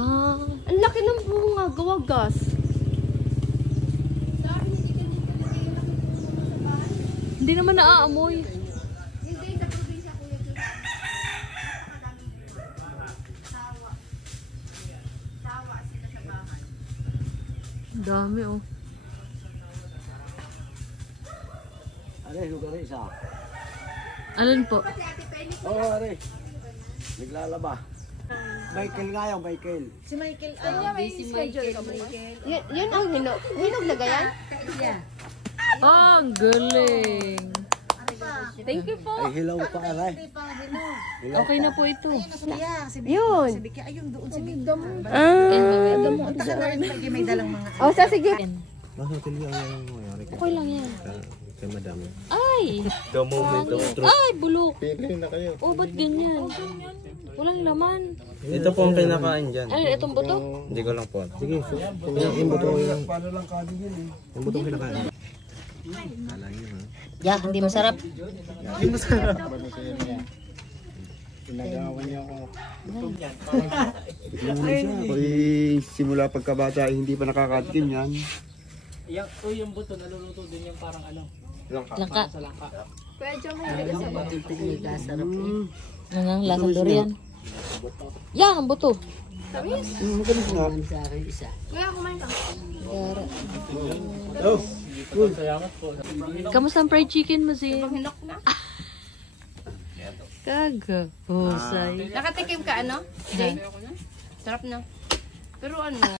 Ah, ang laki ng bunga, gawagas. Hindi naman naaamoy. Hindi, sa probinsya kuya. Tawa sila sa bahay. Ang dami oh. Are, lugar isa. Alin po? Oo, are. Naglalaba. Michael nga yung Michael. Si Michael, may schedule ka ba? Yun ang hinog na gayan? Oh, ang galing. Thank you po. Ay, hilaw pa, aray. Okay na po ito. Yun. Ayun doon si Bika. May dalang mga. Oh, sige. Bakit hotel yung mayari ka? Okay lang yan. Kay madam. Ay! The moment of truth. Ay, bulok. Pili na kayo. Oh, ba't ganyan? Walang laman. Ito po ang kinakain dyan. Ay, itong buto? Hindi ko lang po. Sige, yung buto yung... Paano lang kanin yun eh? Yung buto kinakain. Kala yun ha? Yeah, hindi masarap. Hindi masarap. Pinagawa niya ako. Ako'y simula pagkabata hindi pa nakakatikim yan. Yung buto naluluto din yung parang ano. Langka. Sa langka. Pwede mo yung Nangang lasang durian. Yan, ang buto. Magaling nga. Kuya, kumain ka. Oh, cool. Salamat po. Kamusta ang fried chicken mo, Zin? Hinok na. Kagahusay. Nakatikim ka ano? Jay? Sarap na. Pero ano?